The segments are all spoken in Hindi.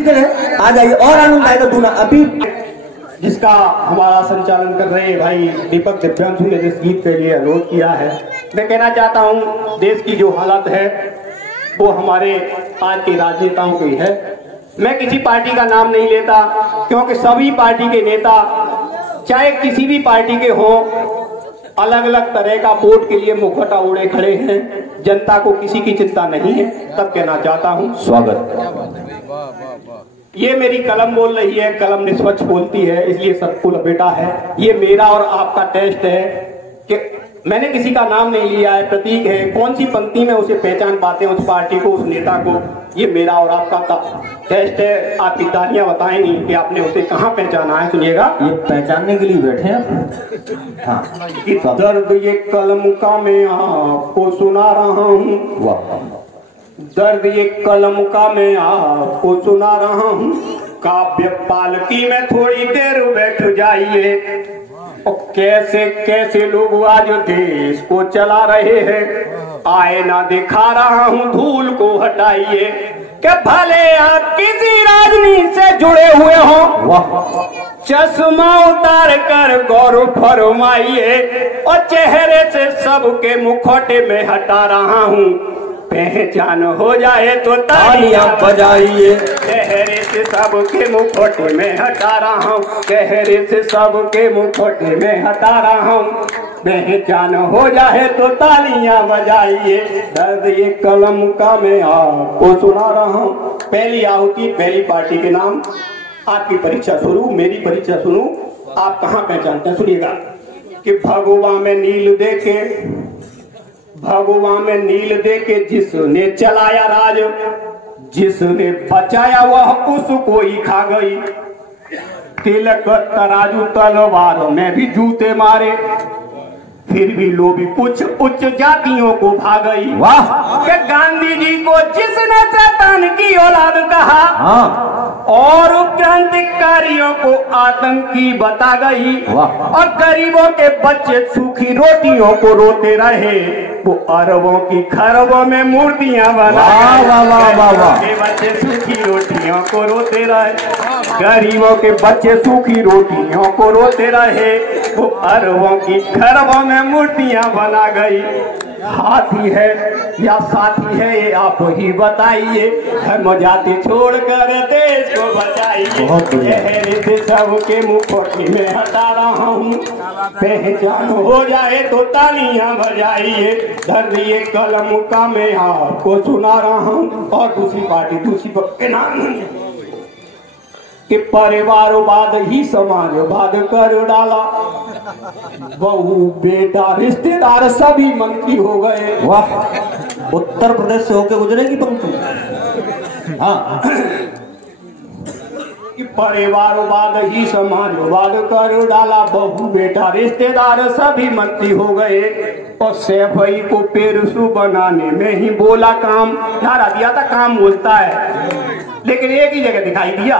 आ जाइए और आनंद आएगा दूना। अभी जिसका हमारा संचालन कर रहे भाई दीपक दिव्यांशु ने जिस गीत के लिए अनुरोध किया है, मैं कहना चाहता हूं देश की जो हालत है वो हमारे आज के राजनेताओं की है। मैं किसी पार्टी का नाम नहीं लेता क्योंकि सभी पार्टी के नेता चाहे किसी भी पार्टी के हों अलग अलग तरह का वोट के लिए मुखौटा ओढ़े खड़े हैं। जनता को किसी की चिंता नहीं है, तब कहना चाहता हूं स्वागत। ये मेरी कलम बोल रही है, कलम निष्पक्ष बोलती है, इसलिए सबको लपेटा है। ये मेरा और आपका टेस्ट है कि मैंने किसी का नाम नहीं लिया है, प्रतीक है। कौन सी पंक्ति में उसे पहचान पाते हैं, उस पार्टी को, उस नेता को। ये मेरा और आपका टेस्ट है। आपकी तालियां बताएंगी कि आपने उसे कहाँ पहचाना है। सुनिएगा, ये पहचानने के लिए बैठे हैं। हाँ, दर्द ये कलम का मैं आपको सुना रहा हूँ। वाह, दर्द ये कलम का मैं आपको सुना रहा हूँ। काव्य पालकी में थोड़ी देर बैठ जाइए। और कैसे कैसे लोग आज देश को चला रहे हैं। आईना दिखा रहा हूँ, धूल को हटाइए। कि भले आप किसी राजनीति से जुड़े हुए हो, चश्मा उतार कर गौरव फरमाइए। और चेहरे से सबके मुखौटे में हटा रहा हूँ। पहचान हो जाए तो तालियां बजाइए। चेहरे से सबके मुखौटे में हटा रहा हूँ। चेहरे से सबके मुखौटे में हटा रहा हूँ। पहचान हो जाए तो तालियां बजाइए। दर्द ये कलम का मैं आपको सुना रहा हूँ। पहली आहुति पहली पार्टी के नाम। आपकी परीक्षा शुरू, मेरी परीक्षा सुनू। आप कहाँ पहचानते हैं, सुनिएगा। कि भगवा में नील देके, भगवा में नील देके जिसने चलाया राज, जिसने बचाया वह उसको ही खा गई। तिलक तराजू तलवार में भी जूते मारे, फिर भी लोभी कुछ उच्च जातियों को भा गई। वाह, कि गांधी जी को जिसने शैतान की औलाद कहा, हाँ, और क्रांतिकारियों को आतंकी बता गई। और गरीबों के बच्चे सूखी रोटियों को रोते रहे, वो अरबों की खरबों में मूर्तियां बना के बच्चे सूखी रोटियों को रोते रहे। गरीबों के बच्चे सूखी रोटियों को रोते रहे, वो अरबों की खरबों में मूर्तियां बना गई। हाथी है या साथी है ये आप ही बताइए। धर्म जाति छोड़कर देश को बचाइए। चेहरे से सबके मुखौटे में हटा रहा हूँ। पहचान हो जाए तो तालियां बजाइए। दर्द ये कलम का मैं आपको सुना रहा हूँ। और दूसरी पार्टी दूसरी के नाम कि परिवारवाद ही समाजवाद कर डाला। बहू बेटा रिश्तेदार सभी मंत्री हो गए। वाह, उत्तर प्रदेश से होके गुजरेगी पंक्ति। हाँ, कि परिवारवाद ही समाजवाद कर डाला। बहू बेटा रिश्तेदार सभी मंत्री हो गए। और सैफई को पेरसू बनाने में ही बोला काम। नारा दिया था काम बोलता है, लेकिन एक ही जगह दिखाई दिया।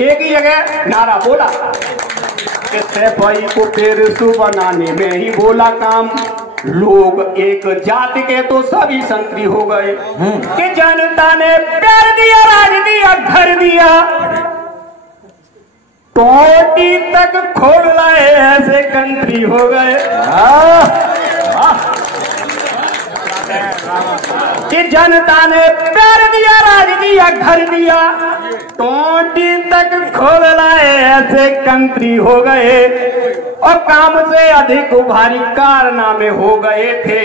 एक ही जगह नारा बोला कि सैफई को पेरसू बनाने में ही बोला काम। लोग एक जाति के तो सभी संतरी हो गए। कि जनता ने प्यार दिया, राज दिया, घर दिया, टोटी तक खोल लाए ऐसे कंट्री हो गए। कि जनता ने प्यार दिया, राज दिया, घर दिया, टोटी तक खोल लाए ऐसे कंट्री हो गए। और काम से अधिक भारी कारनामे हो गए थे,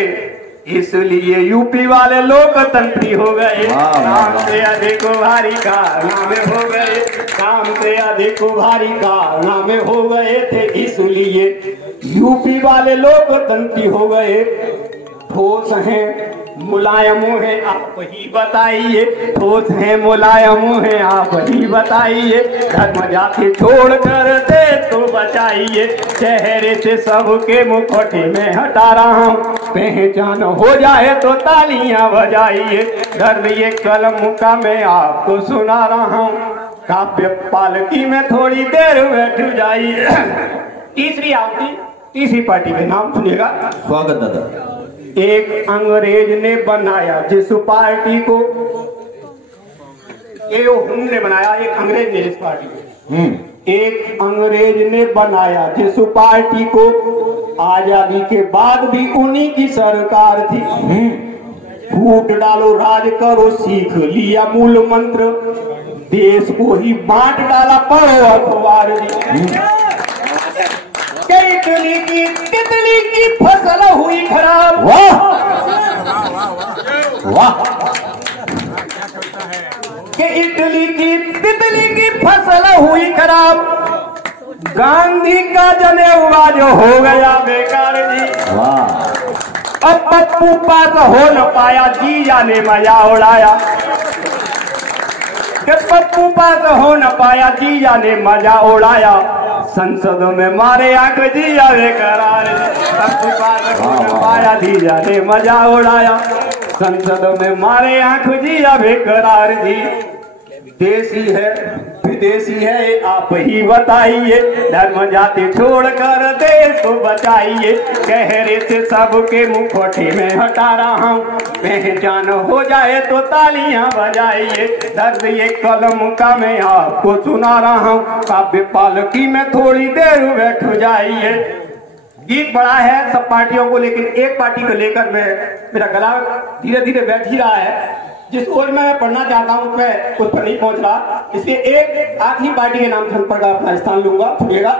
इसलिए यूपी वाले लोकतंत्री हो गए। काम से अधिक भारी कारनामे हो गए, काम से अधिक भारी कारनामे हो गए थे, इसलिए यूपी वाले लोकतंत्री हो गए। ठोस हैं मुलायम है आप ही बताइए। ठोस है मुलायम है आप ही बताइए। धर्म जाति छोड़ कर देश को बचाइए। चेहरे से सबके मुखौटे में हटा रहा हूँ। पहचान हो जाए तो तालियां बजाइए। दर्द ये कलम का मैं आपको सुना रहा हूँ। काव्य पालकी में थोड़ी देर बैठ जाइए। तीसरी आहुति तीसरी पार्टी के नाम सुनिएगा। स्वागत दादा। एक अंग्रेज ने बनाया जिस पार्टी को, ये हमने बनाया, एक अंग्रेज ने इस पार्टी को, एक अंग्रेज ने बनाया जिस पार्टी को, आजादी के बाद भी उन्हीं की सरकार थी। फूट डालो राज करो सीख लिया मूल मंत्र, देश को ही बांट डाला पढ़ो अखबार जी। इटली की तितली की फसल हुई खराब, वाह वाह, कि इटली की तितली की फसल हुई खराब, गांधी का जनेऊ जो हो गया बेकार जी। वाह, अब पप्पू पास हो न पाया, जीजा ने मजा उड़ाया, कि पप्पू पास हो न पाया, जीजा ने मजा उड़ाया, संसद में मारे आंख जीजा बेकरार। पप्पू पास हो न पाया, जीजा ने मजा उड़ाया, संसद में मारे आंख जीजा बेकरार जी। देसी है विदेशी है आप ही बताइए, धर्म जाति छोड़कर देश को बचाइए, गहरे से सबके मुखौटे में हटा रहा हूँ, पहचान हो जाए तो तालियां बजाइए, दर्द ये कलम का मैं आपको सुना रहा हूँ, काव्य पालकी में थोड़ी देर बैठ जाइए। गीत बड़ा है सब पार्टियों को, लेकिन एक पार्टी को लेकर मेरा गला धीरे धीरे बैठ ही रहा है, जिस ओर मैं पढ़ना चाहता हूं उस पर नहीं पहुंच रहा, इसलिए एक आखिरी पार्टी के नाम से पर अपना स्थान लूंगा, सुनिएगा।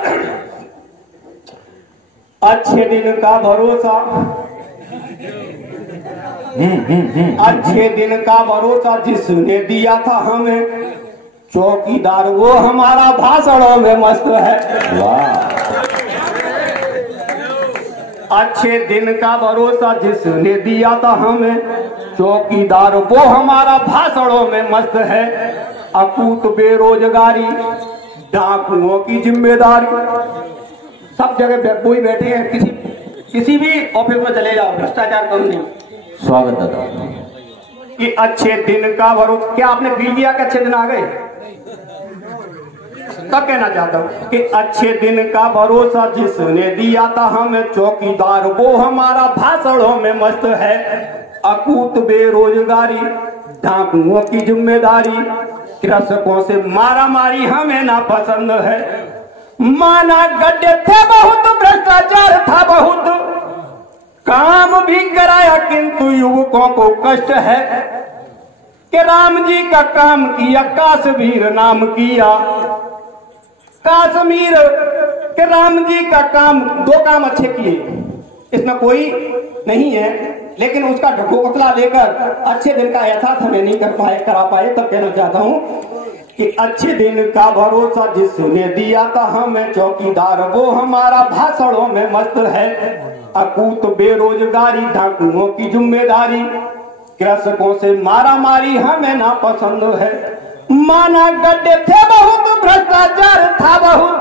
अच्छे दिन का भरोसा, अच्छे दिन का भरोसा जिसने दिया था हमें, चौकीदार वो हमारा भाषणों में मस्त है। वाह, अच्छे दिन का भरोसा जिसने दिया था हमें, चौकीदार वो हमारा भाषणों में मस्त है, अकूत बेरोजगारी डाकुओं की जिम्मेदारी, सब जगह कोई बैठे हैं, किसी भी ऑफिस में चले जाओ, भ्रष्टाचार कम नहीं। स्वागत दादा। कि अच्छे दिन का भरोसा, क्या आपने फील किया कि अच्छे दिन आ गए? तब कहना चाहता हूँ कि अच्छे दिन का भरोसा जिसने दिया था हमें, चौकीदार वो हमारा भाषणों में मस्त है, अकूत बेरोजगारी डाकुओं की जिम्मेदारी, कृषकों से मारा मारी हमें ना पसंद है, माना गड्ढे थे बहुत, भ्रष्टाचार था बहुत, काम भी कराया किंतु युवकों को कष्ट है, कि राम जी का काम किया काश्मीर नाम किया, कश्मीर के राम जी का काम, दो काम अच्छे किए, इसमें कोई नहीं है, लेकिन उसका ढकोसला लेकर अच्छे दिन का एहसास हमें नहीं करा पाए। तब कहना चाहता हूँ कि अच्छे दिन का भरोसा जिसने दिया था हमें, चौकीदार वो हमारा भाषणों में मस्त है, अकूत बेरोजगारी डाकुओं की जिम्मेदारी, कृषकों से मारा मारी हमें ना पसंद है, माना गड्ढे थे बहुत, भ्रष्टाचार था बहुत,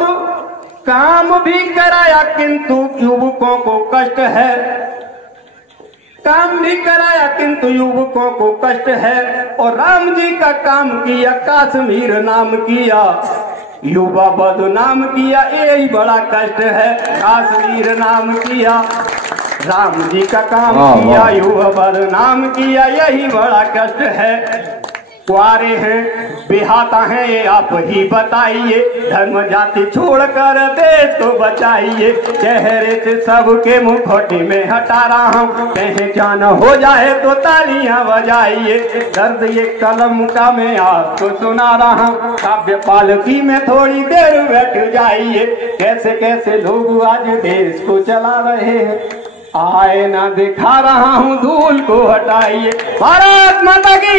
काम भी कराया किंतु युवकों को कष्ट है, काम भी कराया किंतु युवकों को कष्ट है, और राम जी का काम किया काश्मीर नाम किया, युवा बदनाम किया यही बड़ा कष्ट है, काश्मीर नाम किया, राम जी का काम किया, युवा बदनाम किया यही बड़ा कष्ट है, कुआरे हैं बेहाता हैं ये आप ही बताइए, धर्म जाति छोड़कर देश को बचाइए, चेहरे से सबके मुखौटे में हटा रहा हूँ, पहचान हो जाए तो तालियां बजाइए, दर्द ये कलम का मैं आपको सुना रहा हूँ, काव्य पालकी में थोड़ी देर बैठ जाइए, कैसे कैसे लोग आज देश को चला रहे हैं, आए ना दिखा रहा हूँ धूल को हटाइए। भारत माता की